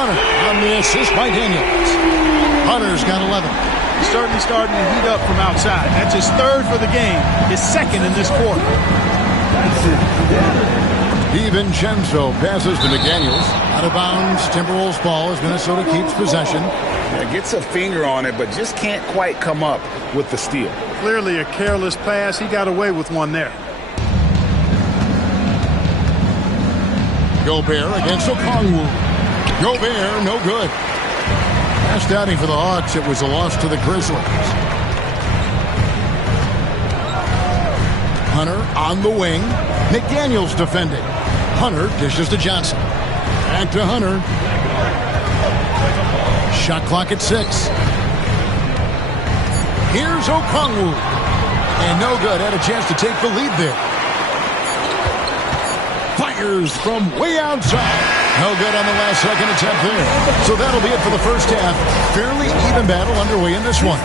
Hunter on the assist by Daniels. Hunter's got 11. He's certainly starting to heat up from outside. That's his third for the game, his second in this quarter. DiVincenzo passes to McDaniels. Out of bounds, Timberwolves ball as Minnesota keeps possession. Yeah, gets a finger on it, but just can't quite come up with the steal. Clearly a careless pass. He got away with one there. Gobert against Okongwu. Gobert, no good. Last outing for the Hawks, it was a loss to the Grizzlies. Hunter on the wing. McDaniels defending. Hunter dishes to Johnson. Back to Hunter. Shot clock at 6. Here's Okongwu. And no good. Had a chance to take the lead there. Fires from way outside. No good on the last second attempt there. So that'll be it for the first half. Fairly even battle underway in this one.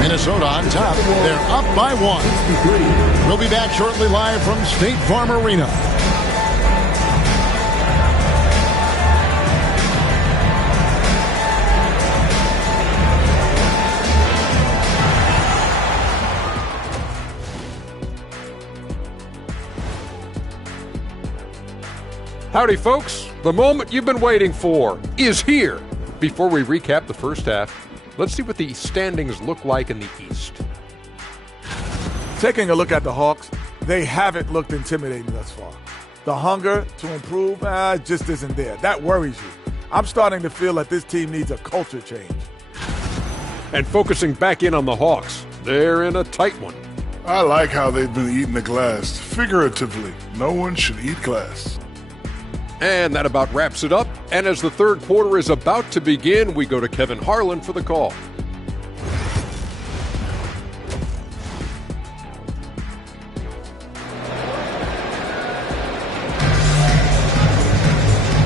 Minnesota on top. They're up by 1. We'll be back shortly live from State Farm Arena. Howdy, folks. The moment you've been waiting for is here. Before we recap the first half, let's see what the standings look like in the East. Taking a look at the Hawks, they haven't looked intimidating thus far. The hunger to improve just isn't there. That worries you. I'm starting to feel that this team needs a culture change. And focusing back in on the Hawks, they're in a tight one. I like how they've been eating the glass. Figuratively, no one should eat glass. And that about wraps it up. And as the third quarter is about to begin, we go to Kevin Harlan for the call.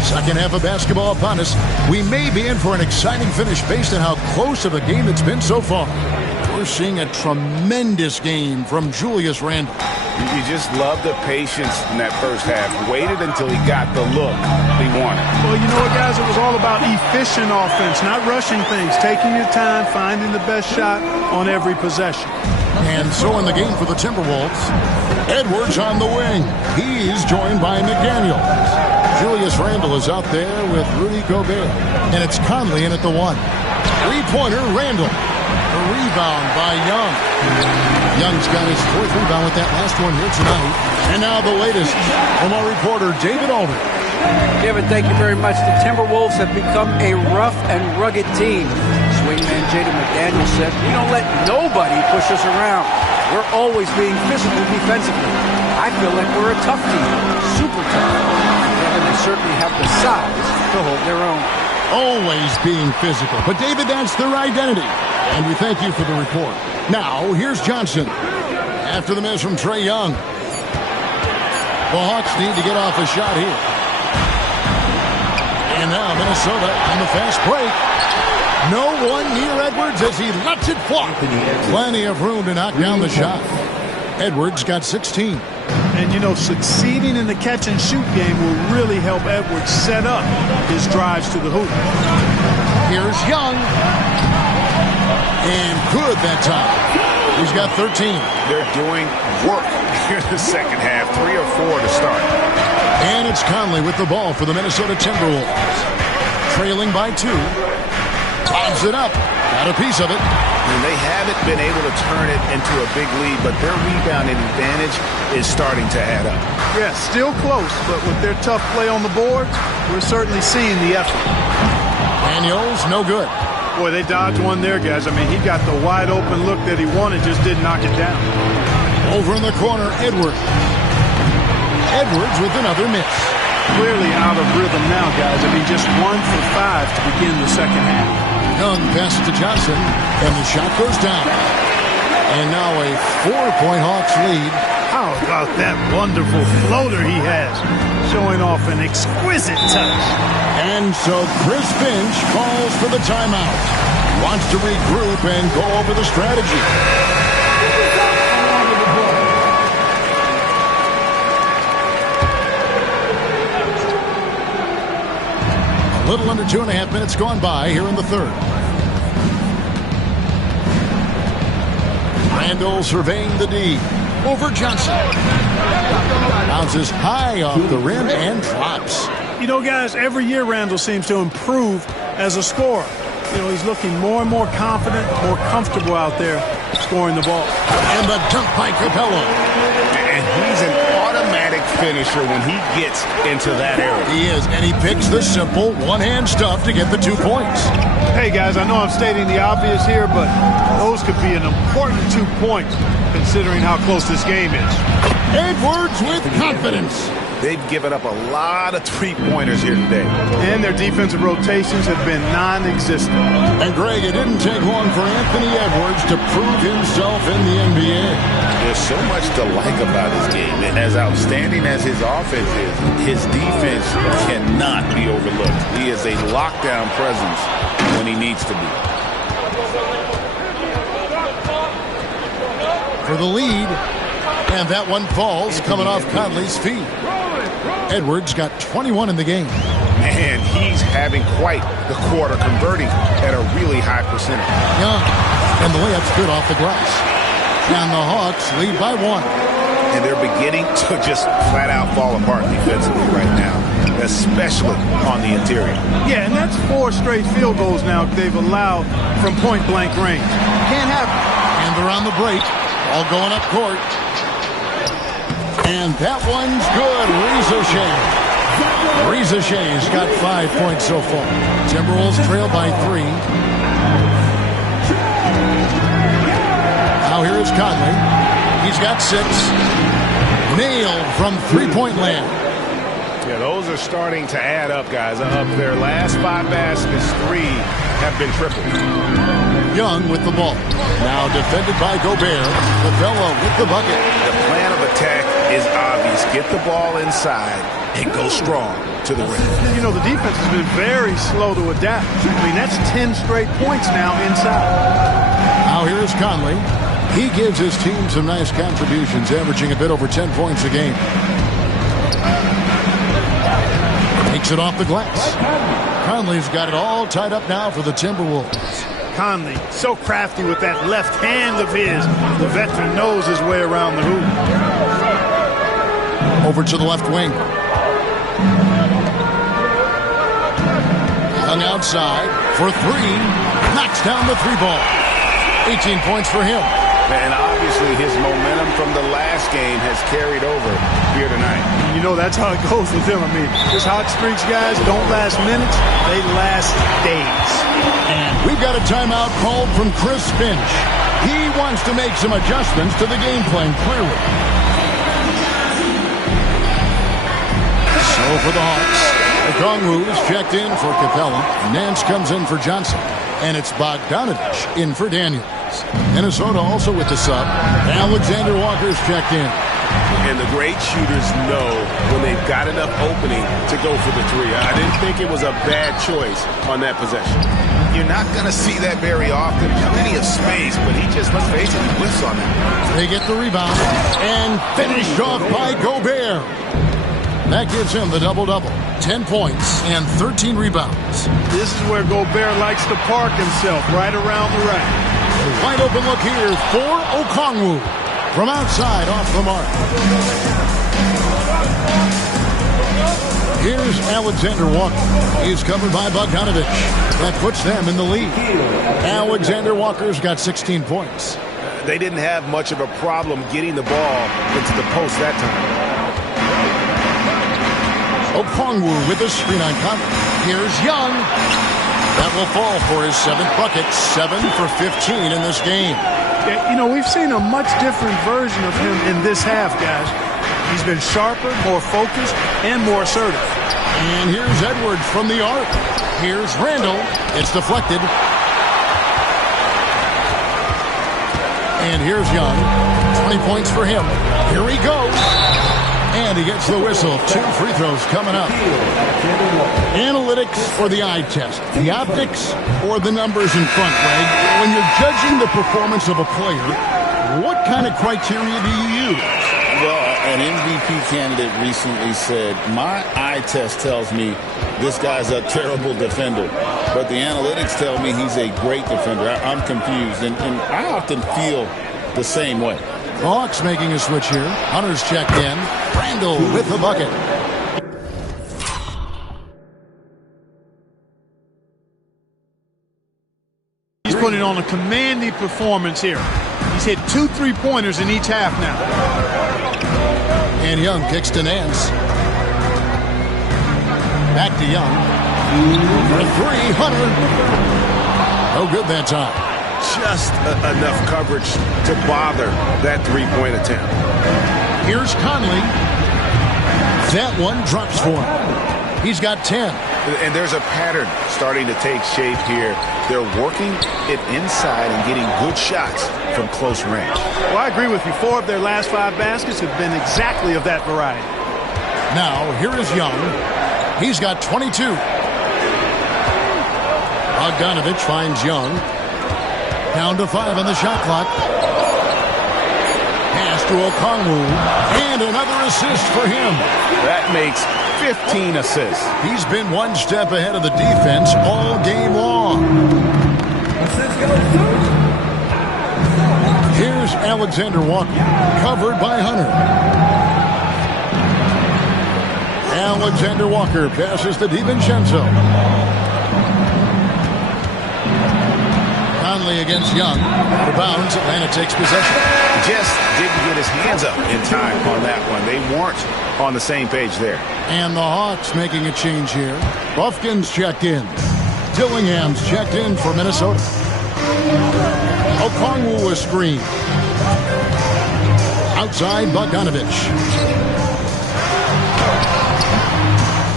Second half of basketball upon us. We may be in for an exciting finish based on how close of a game it's been so far. We're seeing a tremendous game from Julius Randle. You just love the patience in that first half. Waited until he got the look he wanted. Well, you know what, guys? It was all about efficient offense, not rushing things, taking your time, finding the best shot on every possession. And so in the game for the Timberwolves, Edwards on the wing. He's joined by McDaniels. Julius Randle is out there with Rudy Gobert. And it's Conley in at the 1. Three-pointer, Randle. A rebound by Young. Young's got his 4th rebound with that last one here tonight. And now the latest from our reporter, David Aldridge. David, thank you very much. The Timberwolves have become a rough and rugged team. Swingman Jaden McDaniels said, "We don't let nobody push us around. We're always being physical defensively. I feel like we're a tough team, super tough. And they certainly have the size to hold their own." Always being physical. But, David, that's their identity. And we thank you for the report. Now, here's Johnson. After the miss from Trae Young. The Hawks need to get off a shot here. And now Minnesota on the fast break. No one near Edwards as he lets it fly. Plenty of room to knock down the shot. Edwards got 16. And, you know, succeeding in the catch-and-shoot game will really help Edwards set up his drives to the hoop. Here's Young. And good that time. He's got 13. They're doing work here in the second half. 3 or 4 to start. And it's Conley with the ball for the Minnesota Timberwolves. Trailing by 2. Lines it up. Got a piece of it. And they haven't been able to turn it into a big lead, but their rebounding advantage is starting to add up. Yeah, still close, but with their tough play on the boards, we're certainly seeing the effort. Daniels, no good. Boy, they dodged one there, guys. I mean, he got the wide-open look that he wanted, just didn't knock it down. Over in the corner, Edwards. Edwards with another miss. Clearly out of rhythm now, guys. I mean, just 1 for 5 to begin the second half. Young passes to Johnson, and the shot goes down. And now a 4-point Hawks lead. How about that wonderful floater he has, showing off an exquisite touch. And so Chris Finch calls for the timeout. Wants to regroup and go over the strategy. Little under 2.5 minutes gone by here in the third. Randle surveying the D. Over Johnson. Bounces high off the rim and drops. You know, guys, every year Randle seems to improve as a scorer. You know, he's looking more and more confident, more comfortable out there scoring the ball. And the dunk by Capella. And he's an automatic finisher when he gets into that area. He is, and he picks the simple one-hand stuff to get the 2 points. Hey, guys, I know I'm stating the obvious here, but those could be an important 2 points considering how close this game is. Edwards with confidence. They've given up a lot of three-pointers here today. And their defensive rotations have been non-existent. And, Greg, it didn't take long for Anthony Edwards to prove himself in the NBA. There's so much to like about his game. And as outstanding as his offense is, his defense cannot be overlooked. He is a lockdown presence when he needs to be. For the lead, and that one falls coming off Conley's feet. Edwards got 21 in the game. Man, he's having quite the quarter, converting at a really high percentage. Yeah, and the layup's good off the glass. And the Hawks lead by 1. And they're beginning to just flat out fall apart defensively right now, especially on the interior. Yeah, and that's 4 straight field goals now they've allowed from point-blank range. Can't have it. And they're on the break, all going up court. And that one's good. Reza Shea's got 5 points so far. Timberwolves trail by 3. Now here is Conley. He's got 6. Nailed from three-point land. Yeah, those are starting to add up, guys. Up their last 5 baskets, 3 have been tripled. Young with the ball. Now defended by Gobert. Capella with the bucket. The plan of attack is obvious. Get the ball inside and go strong to the rim. You know, the defense has been very slow to adapt. I mean, that's 10 straight points now inside. Now here's Conley. He gives his team some nice contributions, averaging a bit over 10 points a game. Takes it off the glass. Conley's got it all tied up now for the Timberwolves. Conley, so crafty with that left hand of his. The veteran knows his way around the hoop. Over to the left wing. Hung outside for 3. Knocks down the 3 ball. 18 points for him. And obviously his momentum from the last game has carried over here tonight. You know, that's how it goes with him. I mean, his hot streaks, guys, don't last minutes. They last days. And we've got a timeout called from Chris Finch. He wants to make some adjustments to the game plan, clearly. So for the Hawks, Okongwu is checked in for Capella. Nance comes in for Johnson. And it's Bogdanovich in for Daniels. Minnesota also with the sub. Alexander Walker's checked in. And the great shooters know when they've got enough opening to go for the 3. I didn't think it was a bad choice on that possession. You're not going to see that very often. Plenty of space, but he just, let's face it, whiffs on that. They get the rebound and finished off by Gobert. That gives him the double-double. 10 points and 13 rebounds. This is where Gobert likes to park himself, right around the rack. A wide open look here for Okongwu. From outside, off the mark. Here's Alexander Walker. He's covered by Bogdanovich. That puts them in the lead. Alexander Walker's got 16 points. They didn't have much of a problem getting the ball into the post that time. Okongwu with a screen on Conley. Here's Young. That will fall for his 7th bucket. 7 for 15 in this game. Yeah, you know, we've seen a much different version of him in this half, guys. He's been sharper, more focused, and more assertive. And here's Edwards from the arc. Here's Randle. It's deflected. And here's Young. 20 points for him. Here he goes. And he gets the whistle. 2 free throws coming up. Analytics or the eye test? The optics or the numbers in front, Greg? When you're judging the performance of a player, what kind of criteria do you use? Well, An MVP candidate recently said, my eye test tells me this guy's a terrible defender, but the analytics tell me he's a great defender. I'm confused, and I often feel the same way. The Hawks making a switch here. Hunter's checked in. Randall with the bucket. He's putting on a commanding performance here. He's hit 2 3-pointers in each half now. And Young kicks to Nance. Back to Young. For 3, Hunter. No good that time. Just enough coverage to bother that three-point attempt. Here's Conley. That one drops for him. He's got 10. And there's a pattern starting to take shape here. They're working it inside and getting good shots from close range. Well, I agree with you. 4 of their last 5 baskets have been exactly of that variety. Now, here is Young. He's got 22. Bogdanovich finds Young. Down to 5 on the shot clock. Pass to Okongwu. And another assist for him. That makes 15 assists. He's been one step ahead of the defense all game long. Here's Alexander Walker, covered by Hunter. Alexander Walker passes to DiVincenzo. Conley against Young. Out of bounds, Atlanta takes possession. Just didn't get his hands up in time on that one. They weren't on the same page there. And the Hawks making a change here. Buffkin's checked in. Dillingham's checked in for Minnesota. Okongwu a screen. Outside Bogdanovich.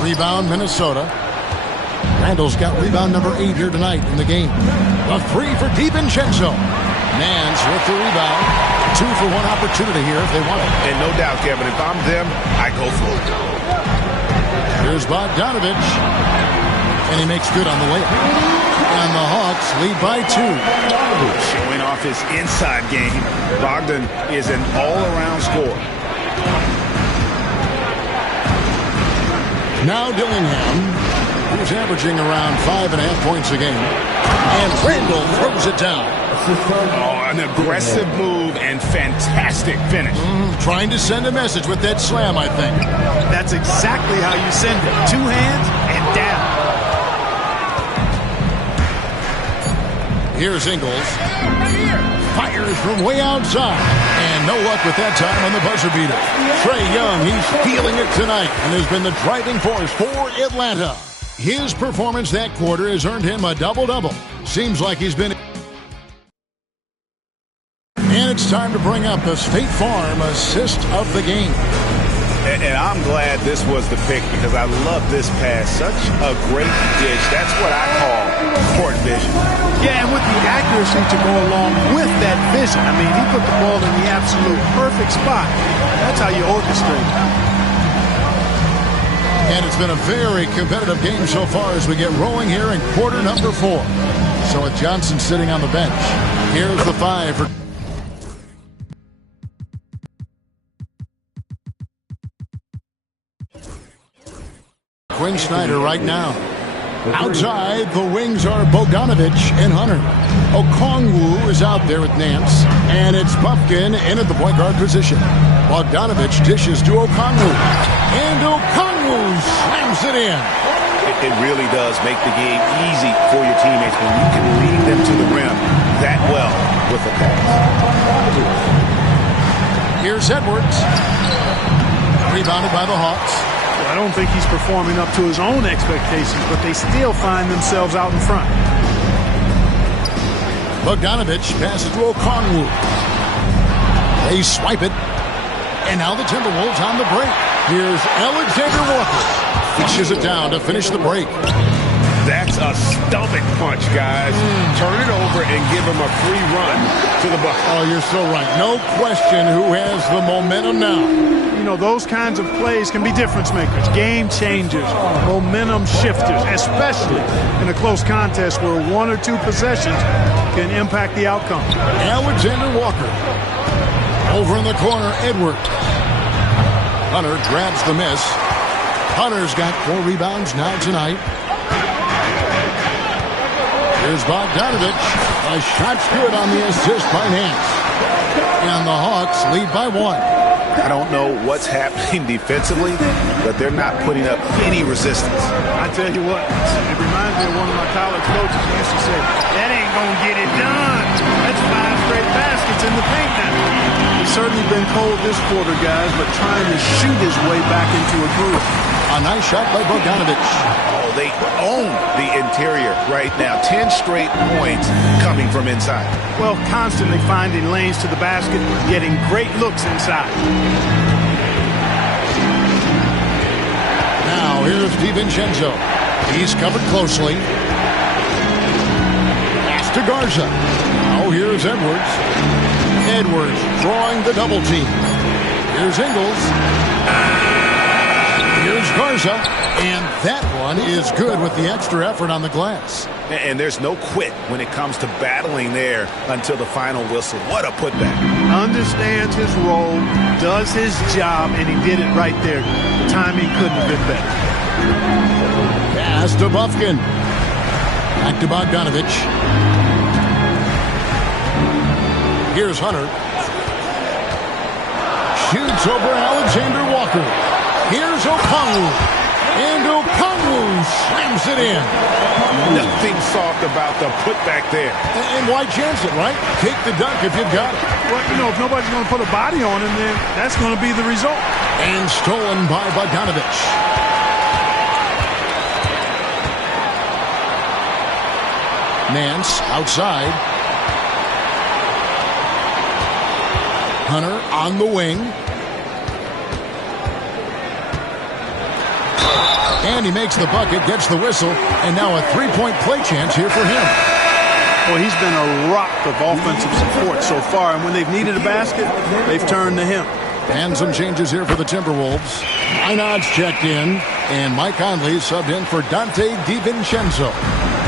Rebound Minnesota. Randall's got rebound number 8 here tonight in the game. A 3 for DiVincenzo. Nance with the rebound. 2 for 1 opportunity here if they want it. And no doubt, Kevin, if I'm them, I go for it. Here's Bogdanovich. And he makes good on the layup. And the Hawks lead by 2. Showing off his inside game. Bogdan is an all-around scorer. Now Dillingham, who's averaging around 5.5 points a game. And Randall throws it down. Oh, an aggressive move and fantastic finish. Trying to send a message with that slam, I think. That's exactly how you send it. 2 hands and down. Here's Ingles. Fires from way outside. And no luck with that time on the buzzer beater. Trae Young, he's feeling it tonight and has been the driving force for Atlanta. His performance that quarter has earned him a double-double. Seems like he's been... And it's time to bring up the State Farm assist of the game. And I'm glad this was the pick because I love this pass. Such a great dish. That's what I call court vision. Yeah, and with the accuracy to go along with that vision. I mean, he put the ball in the absolute perfect spot. That's how you orchestrate. And it's been a very competitive game so far as we get rolling here in quarter number 4. So with Johnson sitting on the bench, here's the 5 for... Quinn Snyder right now. Outside, the wings are Bogdanovich and Hunter. Okongwu is out there with Nance. And it's Buffkin in at the point guard position. Bogdanovich dishes to Okongwu. And Okongwu slams it in. It really does make the game easy for your teammates when you can lead them to the rim that well with the pass. Here's Edwards. Rebounded by the Hawks. I don't think he's performing up to his own expectations, but they still find themselves out in front. Bogdanovich passes to Okongwu. They swipe it. And now the Timberwolves on the break. Here's Alexander Walker. Fishes it down to finish the break. That's a stomach punch, guys. Turn it over and give him a free run to the bucket. Oh, you're so right. No question who has the momentum now. You know, those kinds of plays can be difference makers, game changers, momentum shifters, especially in a close contest where 1 or 2 possessions can impact the outcome. Alexander Walker. Over in the corner, Edwards. Hunter grabs the miss. Hunter's got 4 rebounds now tonight. Here's Bogdanovich. A shot's good on the assist by Nance. And the Hawks lead by 1. I don't know what's happening defensively, but they're not putting up any resistance. I tell you what, it reminds me of one of my college coaches who used to say, that ain't going to get it done. That's 5 straight baskets in the paint now. He's certainly been cold this quarter, guys, but trying to shoot his way back into a groove. A nice shot by Bogdanovich. Oh, they own the interior right now. 10 straight points coming from inside. Well, constantly finding lanes to the basket, getting great looks inside. Now, here's DiVincenzo. He's covered closely. Pass to Garza. Now, here's Edwards. Edwards drawing the double team. Here's Ingles. Here's Garza. And that one is good with the extra effort on the glass. And there's no quit when it comes to battling there until the final whistle. What a putback. Understands his role, does his job, and he did it right there. The timing couldn't have been better. Pass to Bufkin. Back to Bogdanovich. Here's Hunter. Shoots over Alexander Walker. Here's Okongwu. And Okongwu slams it in. Nothing soft about the putback there. And why chance it, right? Take the dunk if you've got it. Well, you know, if nobody's going to put a body on him, then that's going to be the result. And stolen by Bogdanovich. Nance outside. Hunter on the wing. And he makes the bucket, gets the whistle, and now a 3-point play chance here for him. Well, he's been a rock of offensive support so far, and when they've needed a basket, they've turned to him. And some changes here for the Timberwolves. Einad's checked in, and Mike Conley subbed in for Dante DiVincenzo.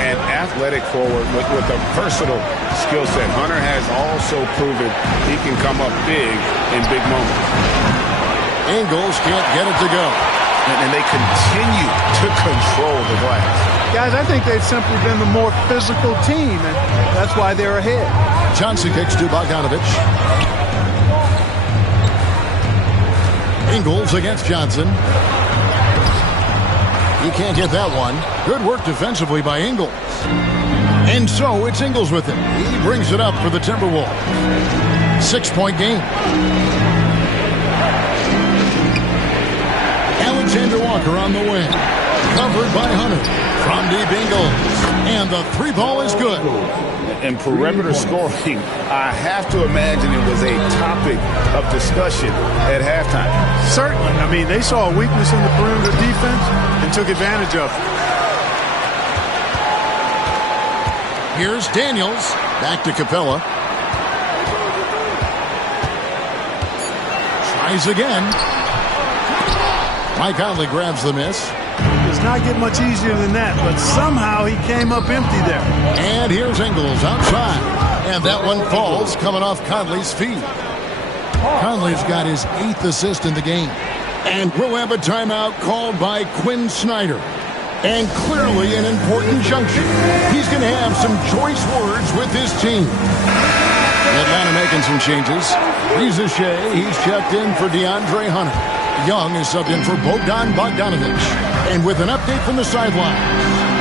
An athletic forward with a versatile skill set. Hunter has also proven he can come up big in big moments. Ingles can't get it to go. And they continue to control the glass. Guys, I think they've simply been the more physical team, and that's why they're ahead. Johnson kicks to Bogdanovich. Ingles against Johnson. He can't get that one. Good work defensively by Ingles. And so it's Ingles with it. He brings it up for the Timberwolves. 6-point game. Alexander Walker on the wing. Covered by Hunter. From deep Ingles. And the 3-ball is good. And perimeter scoring, I have to imagine it was a topic of discussion at halftime. Certainly. I mean, they saw a weakness in the perimeter defense and took advantage of it. Here's Daniels. Back to Capella. Tries again. Mike Conley grabs the miss. Does not get much easier than that, but somehow he came up empty there. And here's Ingles outside. And that one falls coming off Conley's feet. Conley's got his 8th assist in the game. And we'll have a timeout called by Quinn Snyder. And clearly an important junction. He's going to have some choice words with his team. Atlanta making some changes. Reza Shea, he's checked in for DeAndre Hunter. Young is subbed in for Bogdan Bogdanovich. And with an update from the sideline,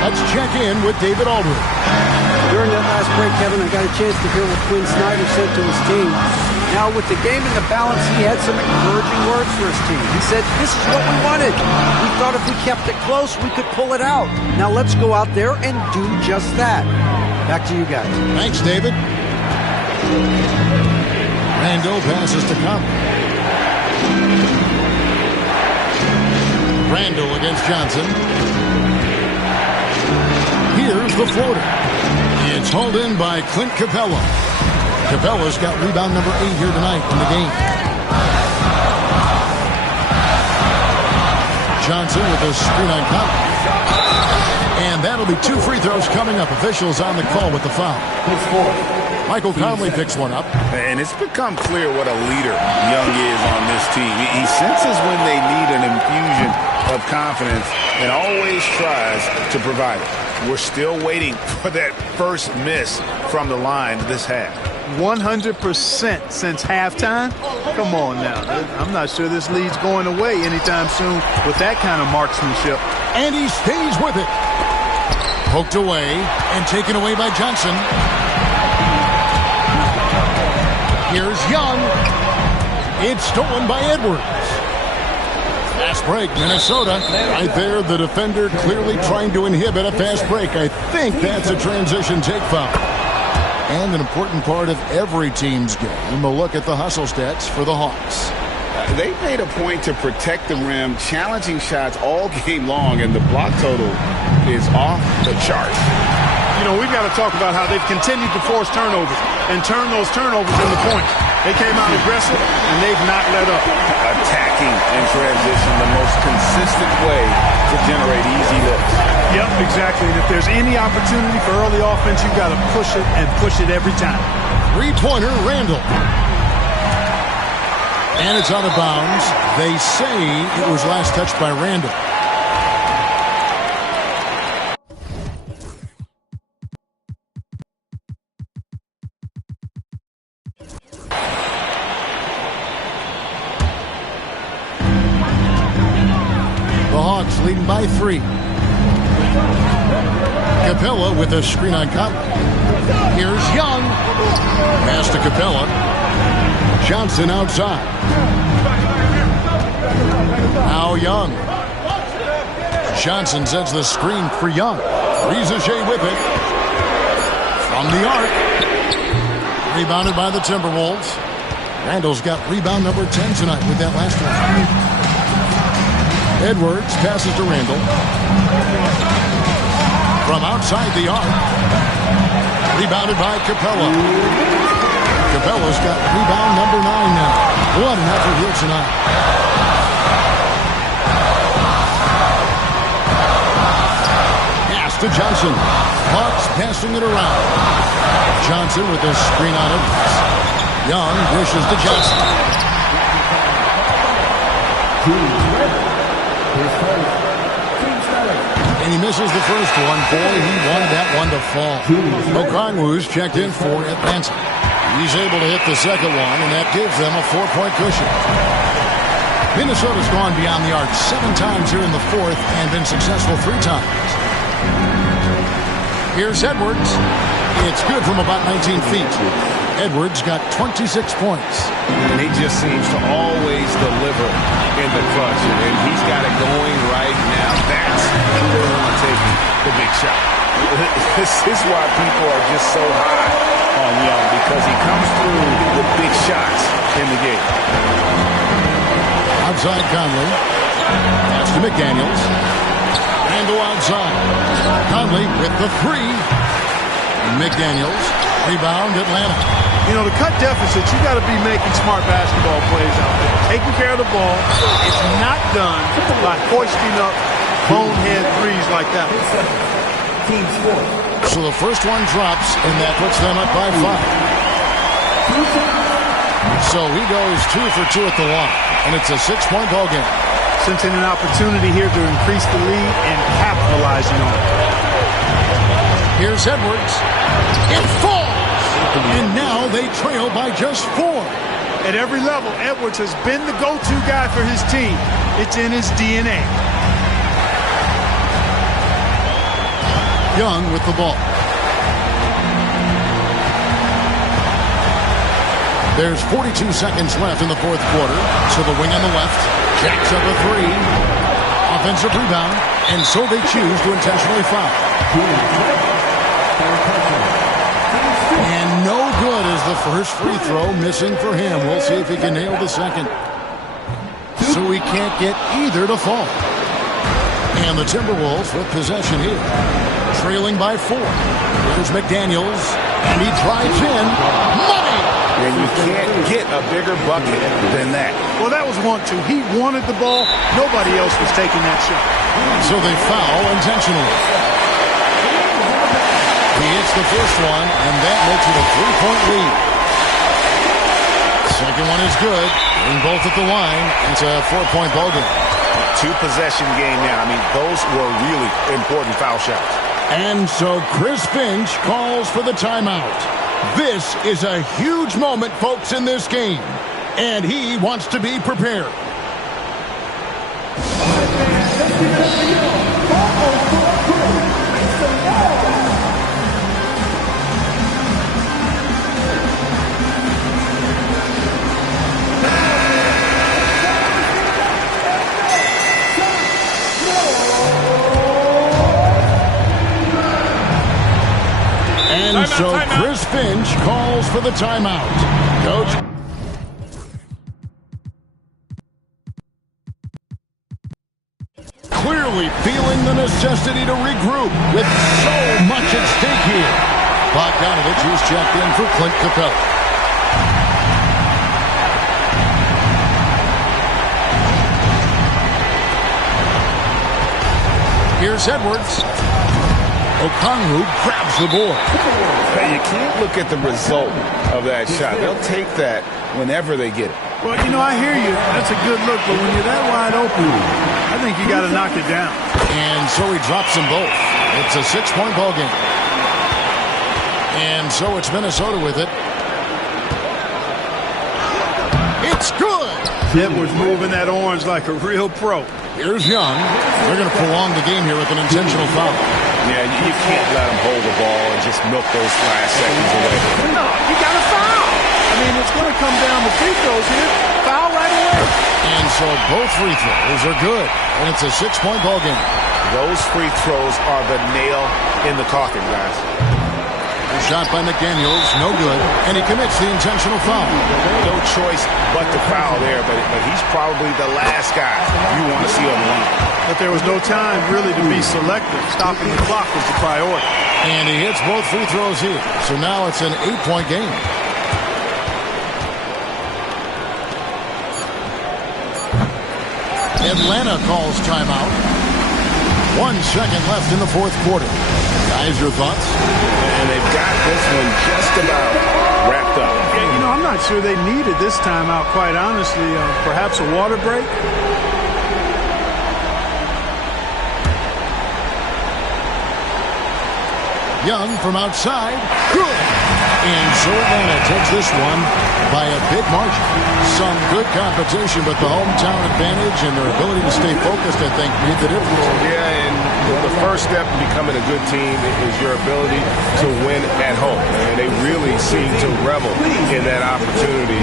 let's check in with David Aldridge. During that last break, Kevin, I got a chance to hear what Quinn Snyder said to his team. Now, with the game in the balance, he had some encouraging words for his team. He said, this is what we wanted. We thought if we kept it close, we could pull it out. Now, let's go out there and do just that. Back to you guys. Thanks, David. Randall passes to Conley. Randall against Johnson. Here's the floater. It's hauled in by Clint Capella. Capella's got rebound number 8 here tonight in the game. Johnson with a screen on Conley. And that'll be 2 free throws coming up. Officials on the call with the foul. Michael Conley picks one up. And it's become clear what a leader Young is on this team. He senses when they need an infusion of confidence and always tries to provide it. We're still waiting for that first miss from the line this half. 100% since halftime? Come on now. I'm not sure this lead's going away anytime soon with that kind of marksmanship. And he stays with it. Poked away and taken away by Johnson. Here's Young. It's stolen by Edwards. Fast break, Minnesota. Right there, the defender clearly trying to inhibit a fast break. I think that's a transition take foul. And an important part of every team's game. We'll look at the hustle stats for the Hawks. They've made a point to protect the rim, challenging shots all game long, and the block total is off the charts. You know, we've got to talk about how they've continued to force turnovers and turn those turnovers into points. They came out aggressive, and they've not let up. Attacking in transition, the most consistent way to generate easy looks. Yep, exactly. And if there's any opportunity for early offense, you've got to push it and push it every time. Three-pointer, Randall. And it's out of bounds. They say it was last touched by Randall. The Hawks leading by 3. Capella with a screen on Conley. Here's Young. Pass to Capella. Johnson outside. Now Young. Johnson sets the screen for Young. Rizachet with it. From the arc. Rebounded by the Timberwolves. Randall's got rebound number 10 tonight with that last one. Edwards passes to Randall. From outside the arc. Rebounded by Capella. Capella's got rebound number 9 now. What an effort here tonight. Pass to Johnson. Hawks passing it around. Johnson with the screen on Edwards. Young dishes to Johnson. And he misses the first one. Boy, he wanted that one to fall. Okongwu's checked in for Atlanta. He's able to hit the second one, and that gives them a 4-point cushion. Minnesota's gone beyond the arc 7 times here in the fourth and been successful 3 times. Here's Edwards. It's good from about 19 feet. Edwards got 26 points. And he just seems to always deliver in the clutch. And he's got it going right now. That's when they want to take the big shot. This is why people are just so high on Young, because he comes through with big shots in the game. Outside Conley. Pass to McDaniels. Randall outside. Conley with the 3. McDaniels. Rebound, Atlanta. You know, to cut deficits, you got to be making smart basketball plays out there. Taking care of the ball. It's not done by hoisting up bonehead threes like that. Team score. So the first one drops, and that puts them up by 5. So he goes 2 for 2 at the line, and it's a 6-point ball game. Sensing an opportunity here to increase the lead and capitalizing on it. Here's Edwards. It falls! And now they trail by just 4. At every level, Edwards has been the go-to guy for his team. It's in his DNA. Young with the ball. There's 42 seconds left in the fourth quarter. To the wing on the left. Jacks up a 3. Offensive rebound. And so they choose to intentionally foul. And no good is the first free throw, missing for him. We'll see if he can nail the second. So he can't get either to fall. And the Timberwolves with possession here. Trailing by 4. Here's McDaniels. And he drives in. Money! And you can't get a bigger bucket than that. Well, that was 1-2. He wanted the ball. Nobody else was taking that shot. So they foul intentionally. He hits the first one, and that makes it a 3-point lead. Second one is good. Getting both at the line. It's a 4-point ball game. 2-possession game now. I mean, those were really important foul shots. And so Chris Finch calls for the timeout. This is a huge moment, folks, in this game. And he wants to be prepared. And so Chris Finch calls for the timeout. Coach. Clearly feeling the necessity to regroup with so much at stake here. Bogdanovich is checked in for Clint Capella. Here's Edwards. Okongwu grabs the board. Hey, you can't look at the result of that shot. They'll take that whenever they get it. Well, you know, I hear you. That's a good look, but when you're that wide open, I think you got to knock it down. And so he drops them both. It's a 6-point ball game. And so it's Minnesota with it. It's good. Edwards moving that orange like a real pro. Here's Young. They're going to prolong the game here with an intentional foul. Yeah, you can't let them hold the ball and just milk those last seconds away. No, you got to foul. I mean, it's going to come down to free throws here. Foul right away. And so both free throws are good. And it's a 6-point ball game. Those free throws are the nail in the coffin, guys. The shot by McDaniels, no good. And he commits the intentional foul. No choice but to foul there, but he's probably the last guy you want to see on the line. But there was no time really to be selective. Stopping the clock was the priority. And he hits both free throws here. So now it's an 8-point game. Atlanta calls timeout. 1 second left in the fourth quarter. Guys, your thoughts? And they've got this one just about wrapped up. Yeah, you know, I'm not sure they needed this timeout, quite honestly. Perhaps a water break? Young from outside. Good. And so Atlanta takes this one by a big margin. Some good competition, but the hometown advantage and their ability to stay focused, I think, made the difference. Yeah, and the first step in becoming a good team is your ability to win at home. And they really seem to revel in that opportunity.